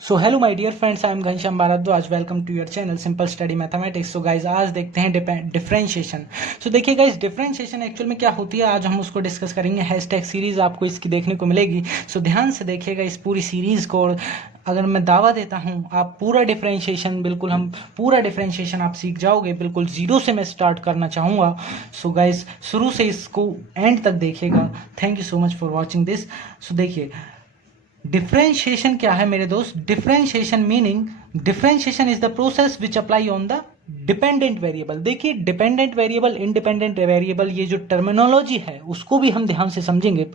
So hello my dear friends, I am Ghanshyam Bhardwaj. Welcome to your channel simple study mathematics. So guys आज देखते हैं differentiation. सो देखिए guys, differentiation actual में क्या होती है, आज हम उसको डिस्कस करेंगे। हैशटैग सीरीज आपको इसकी देखने को मिलेगी। सो ध्यान से देखिएगा इस पूरी सीरीज को। अगर मैं दावा देता हूं आप पूरा डिफरेंशिएशन, बिल्कुल हम पूरा डिफरेंशिएशन आप सीख जाओगे। बिल्कुल जीरो से मैं स्टार्ट करना चाहूँगा। सो गाइज शुरू से इसको एंड तक देखिएगा। Thank you so much for watching this. So देखिए डिफरेंशिएशन क्या है मेरे दोस्त। Differentiation meaning, differentiation is the process which apply on the dependent variable. देखिए डिपेंडेंट वेरिएबल, इंडिपेंडेंट वेरिएबल, ये जो टर्मिनोलॉजी है उसको भी हम ध्यान से समझेंगे।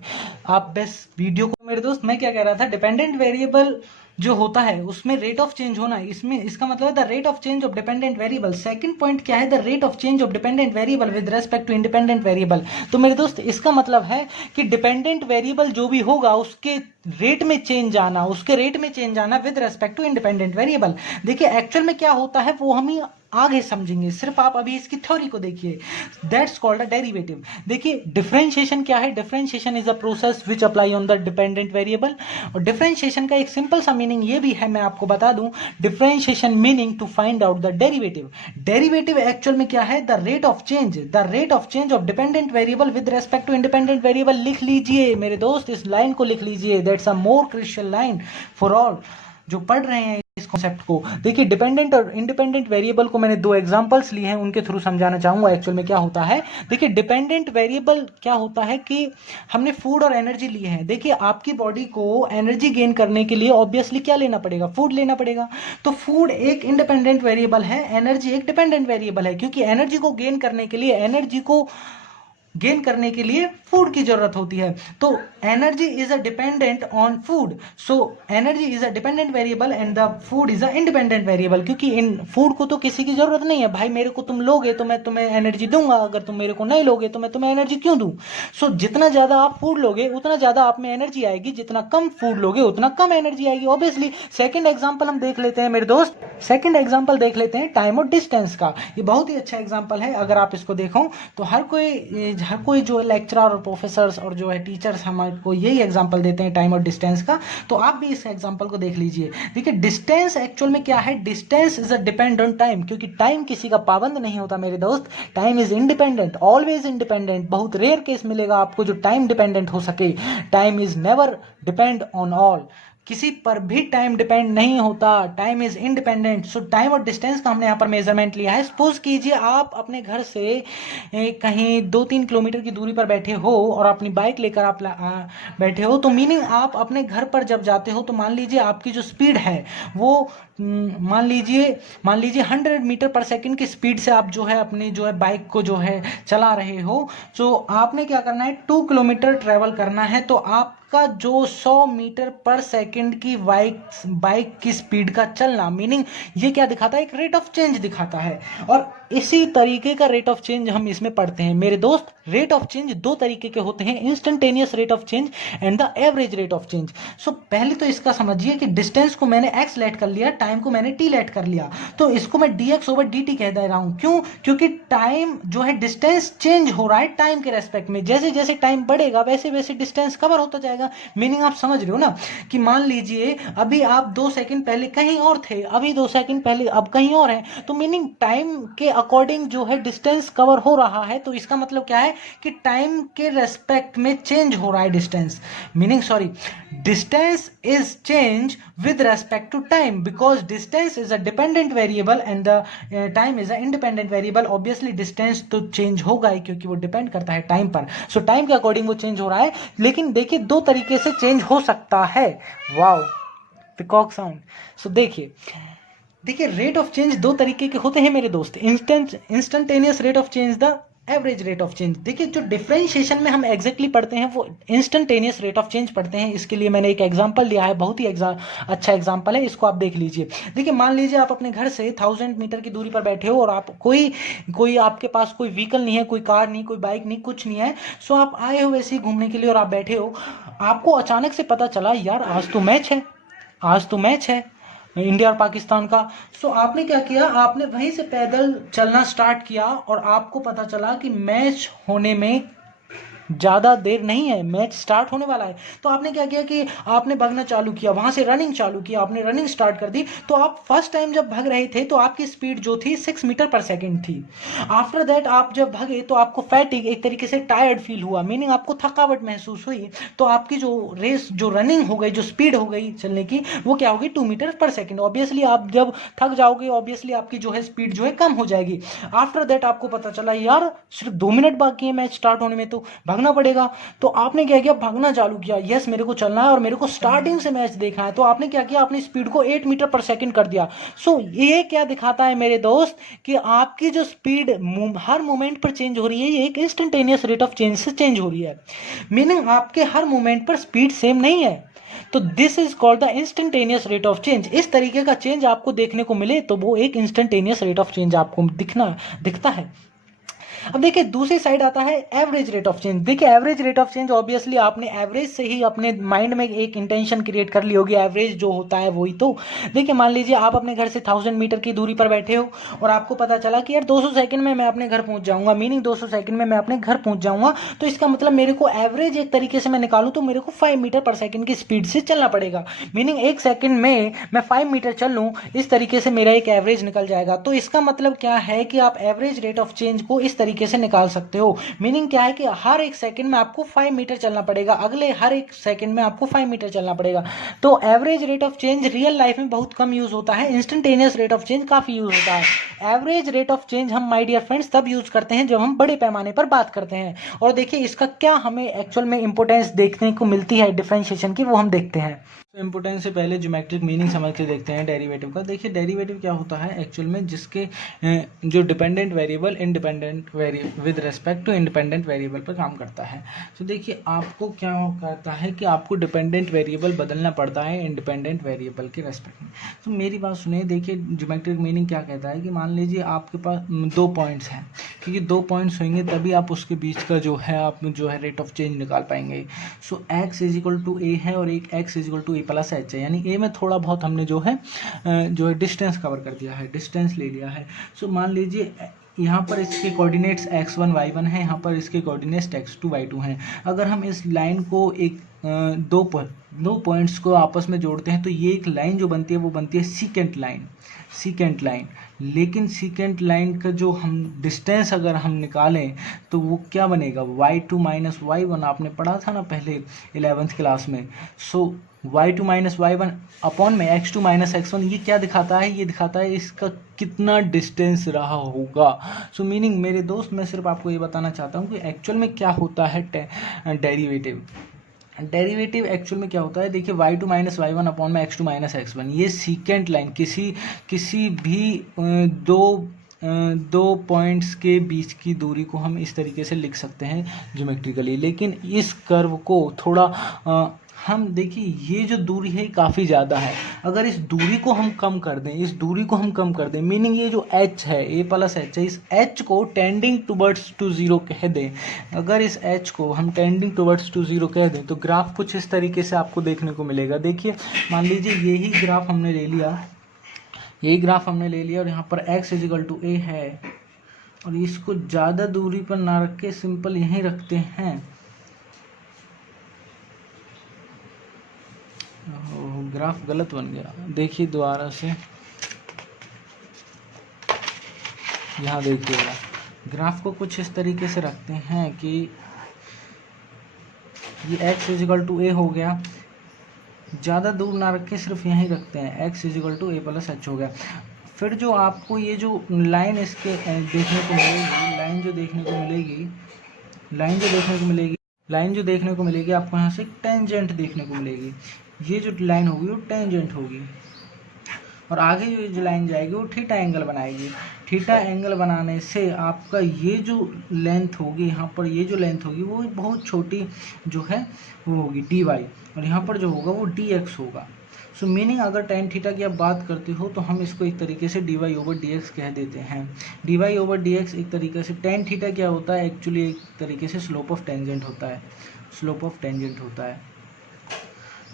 आप बस वीडियो को, मेरे दोस्त मैं क्या कह रहा था, डिपेंडेंट वेरिएबल जो होता है उसमें रेट ऑफ चेंज होना, इसमें इसका मतलब the rate of change of dependent variable. Second point क्या है, the rate of change of dependent variable with respect to independent variable. तो मेरे दोस्त इसका मतलब है कि डिपेंडेंट वेरिएबल जो भी होगा उसके रेट में चेंज आना, उसके रेट में चेंज आना with respect to independent variable. देखिए एक्चुअल में क्या होता है वो हम ही आगे समझेंगे, सिर्फ आप अभी इसकी थ्योरी को देखिए। That's called a derivative. देखिए डिफरेंशिएशन क्या है, differentiation is a process which apply on the dependent variable. और डिफरेंशिएशन का एक सिंपल सा मीनिंग ये भी है, मैं आपको बता दूं। Differentiation meaning to find out the derivative. Derivative actual में क्या है, the rate of change, the rate of change of dependent variable with respect to independent variable. लिख लीजिए मेरे दोस्त, इस लाइन को लिख लीजिए। That's a more crucial line for all जो पढ़ रहे हैं इस कॉन्सेप्ट को। देखिए डिपेंडेंट और इंडिपेंडेंट वेरिएबल को मैंने दो एग्जांपल्स लिए हैं, उनके थ्रू समझाना चाहूंगा एक्चुअल में क्या होता है। देखिए डिपेंडेंट वेरिएबल क्या होता है कि हमने फूड और एनर्जी लिए हैं। देखिए आपकी बॉडी को एनर्जी गेन करने के लिए ऑब्वियसली क्या लेना पड़ेगा, फूड लेना पड़ेगा। तो फूड एक इंडिपेंडेंट वेरिएबल है, एनर्जी एक डिपेंडेंट वेरिएबल है, क्योंकि एनर्जी को गेन करने के लिए, एनर्जी को गेन करने के लिए फूड की जरूरत होती है। तो energy is a dependent on food. So energy is a dependent variable and the food is a independent variable. क्योंकि इन फूड को तो किसी की जरूरत नहीं है, भाई मेरे को तुम लोगे तो मैं तुम्हें एनर्जी दूंगा, अगर तुम मेरे को नहीं लोगे तो मैं तुम्हें एनर्जी क्यों दूं। सो जितना ज्यादा आप फूड लोगे उतना ज्यादा आप में एनर्जी आएगी, जितना कम फूड लोगे उतना कम एनर्जी आएगी ऑब्वियसली। सेकंड एग्जांपल हम देख लेते हैं मेरे दोस्त, सेकंड एग्जांपल देख लेते हैं टाइम और डिस्टेंस का। ये बहुत ही अच्छा एग्जांपल है। अगर आप इसको देखो तो हर कोई जो लेक्चरर और प्रोफेसर्स और जो है टीचर्स हमको यही एग्जांपल देते हैं टाइम और डिस्टेंस का। तो आप भी इस एग्जांपल को देख लीजिए। देखिए डिस्टेंस एक्चुअल में क्या है, distance is a depend on time, क्योंकि टाइम किसी का पाबंद नहीं होता मेरे दोस्त। Time is independent, always independent. बहुत रेयर केस मिलेगा आपको जो टाइम डिपेंडेंट हो सके। Time is never depend on all, किसी पर भी टाइम डिपेंड नहीं होता। Time is independent. So time और डिस्टेंस का हमने यहाँ पर मेजरमेंट लिया है। सपोज कीजिए आप अपने घर से कहीं 2-3 किलोमीटर की दूरी पर बैठे हो और अपनी बाइक लेकर आप बैठे हो। तो मीनिंग आप अपने घर पर जब जाते हो तो मान लीजिए आपकी जो स्पीड है वो मान लीजिए 100 मीटर पर सेकंड की स्पीड से आप जो है अपनी जो है बाइक को जो है चला रहे हो। तो आपने क्या करना है, 2 किलोमीटर ट्रेवल करना है। तो आपका जो 100 मीटर पर सेकंड की बाइक की स्पीड का चलना, मीनिंग ये क्या दिखाता है, एक रेट ऑफ चेंज दिखाता है। और इसी तरीके का रेट ऑफ चेंज हम इसमें पढ़ते हैं मेरे दोस्त। रेट ऑफ चेंज दो तरीके के होते हैं, instantaneous rate of change and the average rate of change. So पहले तो इसका समझिए कि डिस्टेंस को मैंने x लेट कर लिया, टाइम को मैंने t लेट कर लिया। तो इसको मैं dx/dt कह दे रहा हूं। क्यों? क्योंकि टाइम जो है, डिस्टेंस चेंज हो रहा है टाइम के रेस्पेक्ट में। जैसे जैसे टाइम बढ़ेगा वैसे वैसे डिस्टेंस कवर होता जाएगा। मीनिंग आप समझ रहे हो ना, कि मान लीजिए अभी आप 2 सेकंड पहले कहीं और थे, अभी 2 सेकंड पहले अब कहीं और हैं। तो मीनिंग टाइम के अकॉर्डिंग जो है डिस्टेंस कवर हो रहा है। तो इसका मतलब क्या है कि टाइम के रेस्पेक्ट में चेंज हो रहा है distance. Meaning sorry, distance is change with respect to time because distance is a dependent variable and the time is a independent variable. obviously distance तो change होगा ही, क्योंकि वो depend करता है time पर। so time के according वो change हो रहा है। लेकिन देखिए दो तरीके से change हो सकता है। Wow, peacock sound. सो देखिए रेट ऑफ चेंज दो तरीके के होते हैं मेरे दोस्त। Instantaneous rate of change, the average rate of change. देखिए जो डिफरेंशिएशन में हम एग्जैक्टली पढ़ते हैं वो इंस्टेंटेनियस रेट ऑफ चेंज पढ़ते हैं। इसके लिए मैंने एक एग्जांपल लिया है, बहुत ही अच्छा एग्जांपल है, इसको आप देख लीजिए। देखिए मान लीजिए आप अपने घर से 1000 मीटर की दूरी पर बैठे हो और आप कोई आपके पास कोई व्हीकल नहीं है, कोई कार नहीं, कोई बाइक नहीं, कुछ नहीं है। सो आप आए हो वैसे ही घूमने के लिए और आप बैठे हो। आपको अचानक से पता चला यार आज तो मैच है इंडिया और पाकिस्तान का। सो आपने क्या किया, आपने वहीं से पैदल चलना स्टार्ट किया और आपको पता चला कि ज़्यादा देर नहीं है, मैच स्टार्ट होने वाला है। तो आपने क्या किया कि आपने भागना चालू किया, वहाँ से रनिंग चालू किया, आपने रनिंग स्टार्ट कर दी। तो आप फर्स्ट टाइम जब भाग रहे थे तो आपकी स्पीड जो थी 6 मीटर पर सेकेंड थी। आफ्टर दैट आप जब भागे तो आपको फैटिग, एक तरीके से टायर्ड फील हुआ, मीनिंग आपको थकावट महसूस हुई। तो आपकी जो रेस, जो रनिंग हो गई, जो स्पीड हो गई चलने की, वो क्या होगी 2 मीटर पर सेकेंड। ऑब्वियसली आप जब थक जाओगे, ऑब्वियसली आपकी जो है स्पीड जो है कम हो जाएगी। आफ्टर दैट आपको पता चला यार सिर्फ 2 मिनट बाकी है मैच स्टार्ट होने में, तो भागना पड़ेगा। तो आपने क्या किया, भागना चालू किया। यस, मेरे को चलना है और मेरे को स्टार्टिंग से मैच देखना है। तो आपने क्या किया, अपनी स्पीड को 8 मीटर पर सेकेंड कर दिया। सो ये क्या दिखाता है मेरे दोस्त कि आपकी जो स्पीड हर मोमेंट पर चेंज हो रही है, ये एक इंस्टेंटेनियस रेट ऑफ चेंज से चेंज हो रही है। मीनिंग आपके हर मोमेंट पर स्पीड सेम नहीं है। तो this is called the instantaneous rate of change. इस तरीके का चेंज आपको देखने को मिले तो वो एक इंस्टेंटेनियस रेट ऑफ चेंज आपको दिखता है। अब देखिए दूसरी साइड आता है एवरेज रेट ऑफ चेंज। देखिए average rate of change, obviously आपने एवरेज से ही अपने माइंड में एक इंटेंशन क्रिएट कर ली होगी, एवरेज जो होता है वही। तो देखिए मान लीजिए आप अपने घर से 1000 मीटर की दूरी पर बैठे हो और आपको पता चला कि यार 200 सेकंड में मैं अपने घर पहुंच जाऊंगा, मीनिंग 200 सेकंड में मैं अपने घर पहुंच जाऊंगा। तो इसका मतलब मेरे को एवरेज एक तरीके से मैं निकालूं तो मेरे को 5 मीटर पर सेकंड की स्पीड से चलना पड़ेगा। मीनिंग 1 सेकंड में मैं 5 मीटर चल लूँ, इस तरीके से मेरा एक एवरेज निकल जाएगा। तो इसका मतलब क्या है कि आप एवरेज रेट ऑफ चेंज को इस तरीके से निकाल सकते हो। मीनिंग क्या है कि हर एक सेकंड में आपको 5 मीटर चलना पड़ेगा, अगले हर एक सेकंड में आपको 5 मीटर चलना पड़ेगा। तो average rate of change real life में बहुत कम यूज होता है, इंस्टेंटेनियस रेट ऑफ चेंज काफी यूज होता है। एवरेज रेट ऑफ चेंज हम माय डियर फ्रेंड्स तब यूज करते हैं जब हम बड़े पैमाने पर बात करते हैं। और देखिए इसका क्या हमें एक्चुअल में इंपोर्टेंस देखने को मिलती है डिफरेंशिएशन की, वो हम देखते हैं। तो इंपोर्टेंस से पहले ज्योमेट्रिक मीनिंग समझ के देखते हैं डेरिवेटिव का। देखिए डेरिवेटिव क्या होता है एक्चुअल में, जिसके जो dependent variable independent variable with respect to independent variable पर काम करता है। तो देखिए आपको क्या कहता है कि आपको डिपेंडेंट वेरिएबल बदलना पड़ता है इंडिपेंडेंट वेरिएबल के रेस्पेक्ट में। तो मेरी बात सुनिए, देखिए ज्योमेट्रिक मीनिंग क्या कहता है कि मान लीजिए आपके पास 2 पॉइंट्स हैं, क्योंकि 2 पॉइंट्स होंगे तभी आप उसके बीच का जो है आप जो है रेट ऑफ चेंज निकाल पाएंगे। So x is equal to A है और एक x is equal to A plus H है, यानी ए में थोड़ा बहुत हमने जो है डिस्टेंस कवर कर दिया है, डिस्टेंस ले लिया है। सो मान लीजिए यहाँ पर इसके कोऑर्डिनेट्स x1 y1 है, यहाँ पर इसके कोऑर्डिनेट्स x2 y2 हैं। अगर हम इस लाइन को एक दो पॉइंट्स को आपस में जोड़ते हैं तो ये एक लाइन जो बनती है वो बनती है सीकेंट लाइन। लेकिन सीकेंट लाइन का जो हम डिस्टेंस अगर हम निकालें तो वो क्या बनेगा, y2 माइनस y1। आपने पढ़ा था ना पहले 11th क्लास में। सो y2 माइनस y1 अपॉन में x2 माइनस x1, ये क्या दिखाता है, ये दिखाता है इसका कितना डिस्टेंस रहा होगा। सो मीनिंग मेरे दोस्त, मैं सिर्फ आपको ये बताना चाहता हूँ कि एक्चुअल में क्या होता है डेरिवेटिव एक्चुअल में क्या होता है। देखिए y2 माइनस y1 अपॉन में x2 माइनस x1, ये सीकेंट लाइन किसी भी दो पॉइंट्स के बीच की दूरी को हम इस तरीके से लिख सकते हैं ज्योमेट्रिकली। लेकिन इस कर्व को थोड़ा हम देखिए, ये जो दूरी है काफ़ी ज़्यादा है। अगर इस दूरी को हम कम कर दें, मीनिंग ये जो h है, a प्लस एच है, इस h को टेंडिंग टूवर्ड्स टू ज़ीरो कह दें। अगर इस h को हम टेंडिंग टूवर्ड्स टू ज़ीरो कह दें तो ग्राफ कुछ इस तरीके से आपको देखने को मिलेगा। देखिए मान लीजिए यही ग्राफ हमने ले लिया और यहाँ पर x इजिकल टू a है और इसको ज़्यादा दूरी पर ना रख के सिंपल यहीं रखते हैं। ग्राफ गलत बन गया, देखिए दोबारा से, यहाँ देखिएगा ग्राफ को कुछ इस तरीके से रखते हैं कि ये x इजिकल टू ए हो गया, ज़्यादा दूर ना रख के सिर्फ यहीं रखते हैं, x is equal to A plus H हो गया। फिर जो आपको ये जो लाइन इसके देखने को मिलेगी, लाइन जो देखने को मिलेगी आपको यहाँ से टेंजेंट देखने को मिलेगी। ये जो लाइन होगी वो टेंजेंट होगी और आगे जो लाइन जाएगी वो थीटा एंगल बनाएगी। थीटा एंगल बनाने से आपका ये जो लेंथ होगी, यहाँ पर ये जो लेंथ होगी वो बहुत छोटी जो है वो होगी dy, और यहाँ पर जो होगा वो dx होगा। सो मीनिंग अगर टेन थीटा की आप बात करते हो तो हम इसको एक तरीके से dy ओवर dx कह देते हैं। dy ओवर dx एक तरीके से, टेन थीटा क्या होता है एक्चुअली, एक तरीके से स्लोप ऑफ टेंजेंट होता है।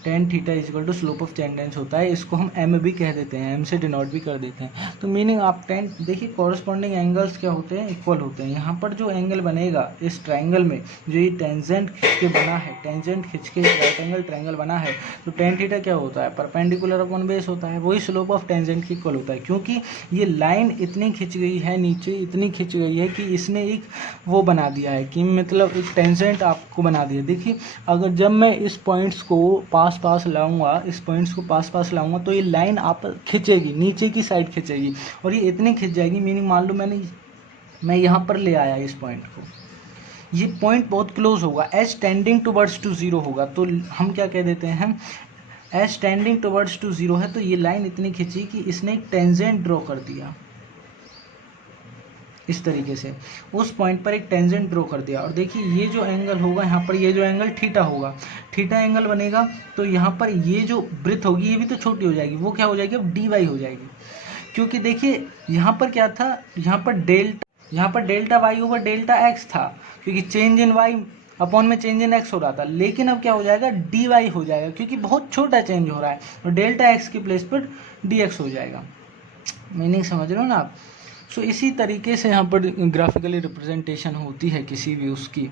Tan theta is equal to slope of tangents होता है, इसको हम एम भी कह देते हैं, एम से डिनोट भी कर देते हैं। तो मीनिंग आप टेन देखिए कॉरस्पॉन्डिंग एंगल्स क्या होते हैं, इक्वल होते हैं। यहाँ पर जो एंगल बनेगा इस ट्रायंगल में, जो ये टेंजेंट खींच के बना है, टेंजेंट खींच के राइट एंगल ट्रायंगल बना है, तो टेन थीटा क्या होता है, परपेंडिकुलर अपॉन बेस होता है, वही स्लोप ऑफ टेंजेंट की इक्वल होता है। क्योंकि ये लाइन इतनी खिंच गई है नीचे, इतनी खिंच गई है कि इसने एक वो बना दिया है, कि मतलब एक टेंजेंट आपको बना दिया। देखिए अगर जब मैं इस पॉइंट्स को पास पास लाऊंगा, इस पॉइंट्स को पास पास लाऊंगा, तो ये लाइन आप खिंचेगी, नीचे की साइड खिंचेगी, और ये इतनी खिंच जाएगी, मीनिंग मान लो मैं यहाँ पर ले आया इस पॉइंट को, ये पॉइंट बहुत क्लोज होगा, as tending towards to zero होगा, तो हम क्या कह देते हैं, as tending towards to zero है, तो ये लाइन इतनी खिंची कि इसने एक टेंजेंट ड्रॉ कर दिया इस तरीके से, उस पॉइंट पर एक टेंजेंट ड्रॉ कर दिया। और देखिए ये जो एंगल होगा यहाँ पर, ये जो एंगल थीटा होगा, थीटा एंगल बनेगा, तो यहाँ पर ये जो ब्रेथ होगी ये भी तो छोटी हो जाएगी, वो क्या हो जाएगी, अब डी वाई हो जाएगी। क्योंकि देखिए यहाँ पर क्या था, यहाँ पर delta Y over delta X था, क्योंकि चेंज इन वाई अपॉन में चेंज इन एक्स हो रहा था। लेकिन अब क्या हो जाएगा, डी वाई हो जाएगा, क्योंकि बहुत छोटा चेंज हो रहा है, और डेल्टा एक्स की प्लेस पर डी एक्स हो जाएगा। मीनिंग समझ रहे हो ना आप। सो इसी तरीके से यहाँ पर ग्राफिकली रिप्रेजेंटेशन होती है किसी भी उसकी,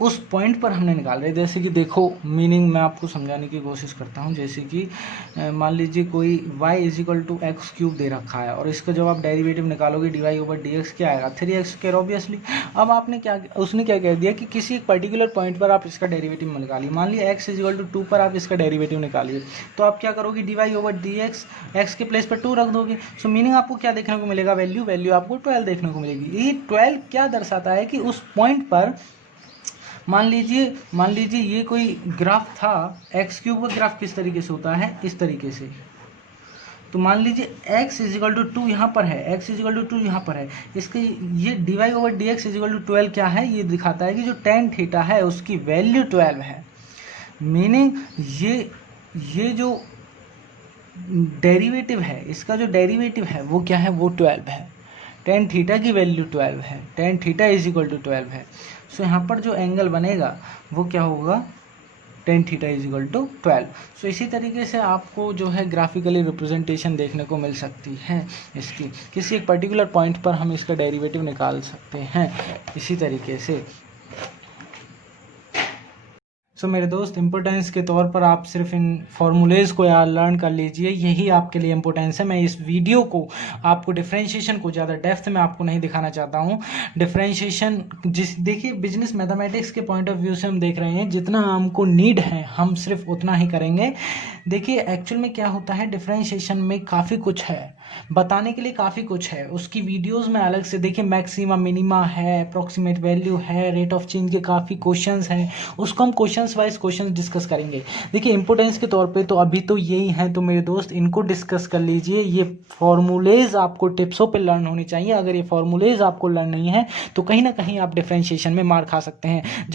उस पॉइंट पर हमने निकाल रहे। जैसे कि देखो, मीनिंग मैं आपको समझाने की कोशिश करता हूँ। जैसे कि मान लीजिए कोई y is equal to x cube दे रखा है, और इसका जब आप डेरिवेटिव निकालोगे d Y over D x क्या आएगा, 3x² ऑब्वियसली। अब आपने उसने क्या कह दिया कि किसी एक पर्टिकुलर पॉइंट पर आप इसका डेरिवेटिव निकालिए। मान लिया x इजिकल टू 2 पर आप इसका डेरिवेटिव निकालिए, तो आप क्या करोगे, D Y over D X, X के प्लेस पर 2 रख दोगे। सो मीनिंग आपको क्या देखने को मिलेगा, वैल्यू आपको 12 देखने को मिलेगी। ये 12 क्या दर्शाता है कि उस पॉइंट पर मान लीजिए ये कोई ग्राफ था, एक्स क्यूब का ग्राफ किस तरीके से होता है, इस तरीके से। तो मान लीजिए x इजिकल टू 2 यहाँ पर है, x इजिकल टू 2 यहाँ पर है, इसके ये D Y over D X is equal to 12 क्या है, ये दिखाता है कि जो टेन थीटा है उसकी वैल्यू 12 है। मीनिंग ये जो डेरिवेटिव है, इसका जो डेरिवेटिव है वो क्या है, वो 12 है। टेन थीटा की वैल्यू 12 है, tan theta is equal to 12 है। सो यहाँ पर जो एंगल बनेगा वो क्या होगा, tan theta is equal to 12। So इसी तरीके से आपको जो है ग्राफिकली रिप्रेजेंटेशन देखने को मिल सकती है इसकी, किसी एक पर्टिकुलर पॉइंट पर हम इसका डेरिवेटिव निकाल सकते हैं इसी तरीके से। सो मेरे दोस्त, इम्पोर्टेंस के तौर पर आप सिर्फ इन फॉर्मूलेज़ को यार लर्न कर लीजिए, यही आपके लिए इम्पोर्टेंस है। मैं इस वीडियो को आपको डिफरेंशिएशन को ज़्यादा डेप्थ में आपको नहीं दिखाना चाहता हूँ। डिफरेंशिएशन देखिए बिजनेस मैथमेटिक्स के पॉइंट ऑफ व्यू से हम देख रहे हैं, जितना हमको नीड है हम सिर्फ उतना ही करेंगे। देखिए एक्चुअल में क्या होता है, डिफरेंशिएशन में काफ़ी कुछ है, बताने के लिए काफ़ी कुछ है। उसकी वीडियोस में अलग से देखिए मैक्सिमा मिनिमा है, अप्रॉक्सीमेट वैल्यू है, रेट ऑफ चेंज के काफ़ी क्वेश्चंस हैं, उसको हम क्वेश्चंस वाइज क्वेश्चंस डिस्कस करेंगे। देखिए इंपोर्टेंस के तौर पे तो अभी तो यही हैं, तो मेरे दोस्त इनको डिस्कस कर लीजिए। ये फॉर्मूलेज आपको टिप्सों पे लर्न होनी चाहिए। अगर ये फॉर्मूलेज आपको लर्न नहीं है तो कहीं ना कहीं आप डिफरेंशिएशन में मार खा सकते हैं।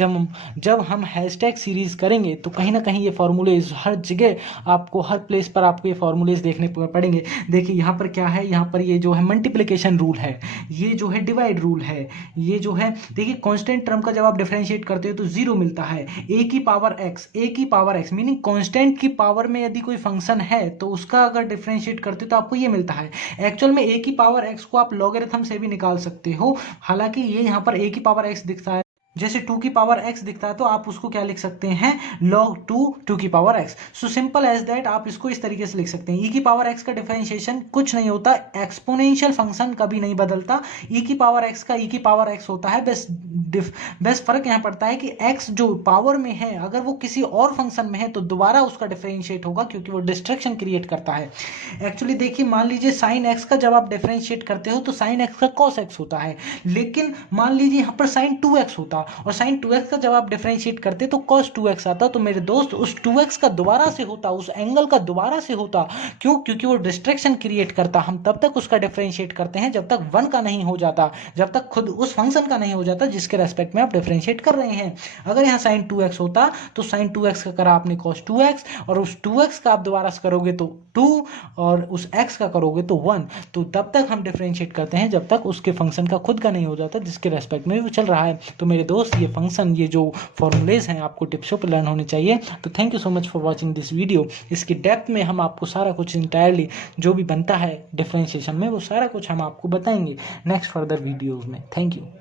जब हम हैशटैग सीरीज़ करेंगे तो कहीं ना कहीं ये फॉर्मूलेज हर जगह आपको, हर प्लेस पर आपको ये फॉर्मूलेज देखने पड़ेंगे। देखिए यहाँ पर क्या है, यहाँ पर ये जो है मल्टीप्लिकेशन रूल है, ये जो है डिवाइड रूल है, ये जो है देखिए कांस्टेंट टर्म का जब आप डिफरेंशिएट करते हो तो जीरो मिलता है। ए की पावर एक्स मीनिंग कांस्टेंट की पावर में यदि कोई फंक्शन है तो उसका अगर डिफरेंशिएट करते हो तो आपको ये मिलता है। एक्चुअल में ए की पावर एक्स को आप लॉगरिथम से भी निकाल सकते हो, हालांकि ये यहाँ पर ए की पावर एक्स दिखता है, जैसे 2 की पावर x दिखता है तो आप उसको क्या लिख सकते हैं, log 2 की power x। So simple as that आप इसको इस तरीके से लिख सकते हैं। e की पावर x का डिफरेंशिएशन कुछ नहीं होता, एक्सपोनेंशियल फंक्शन कभी नहीं बदलता, e की पावर x का e की पावर x होता है। बस फर्क यहाँ पड़ता है कि x जो पावर में है अगर वो किसी और फंक्शन में है तो दोबारा उसका डिफरेंशिएट होगा, क्योंकि वो डिस्ट्रैक्शन क्रिएट करता है। एक्चुअली देखिए मान लीजिए साइन x का जब आप डिफरेंशिएट करते हो तो साइन x का cos x होता है, लेकिन मान लीजिए यहाँ पर साइन 2x होता और साइन 2x का जब आप डिफरेंशिएट करते तो cos 2x आता। तो मेरे दोस्त उस 2x का दोबारा से होता, उस एंगल का दोबारा से होता, क्यों, क्योंकि वो डिस्ट्रैक्शन क्रिएट करता। हम तब तक उसका डिफरेंशिएट करते हैं जब तक 1 का नहीं हो जाता, जब तक खुद उस फंक्शन का नहीं हो जाता जिसके रेस्पेक्ट में आप डिफरेंशिएट कर रहे हैं। अगर यहाँ साइन 2x होता तो साइन 2x का करा आपने cos 2x, और उस 2x का आप दोबारा से करोगे तो 2, और उस x का करोगे तो 1। तो तब तक हम डिफरेंशिएट करते हैं जब तक उसके फंक्शन का खुद का नहीं हो जाता जिसके रेस्पेक्ट में वो चल रहा है। तो मेरे दोस्त, ये फंक्शन, ये जो फॉर्मूलेज हैं आपको टिप्सों पर लर्न होने चाहिए। तो thank you so much for watching this video. इसकी डेप्थ में हम आपको सारा कुछ इंटायरली जो भी बनता है डिफरेंशिएशन में, वो सारा कुछ हम आपको बताएंगे नेक्स्ट फर्दर वीडियोज़ में। Thank you.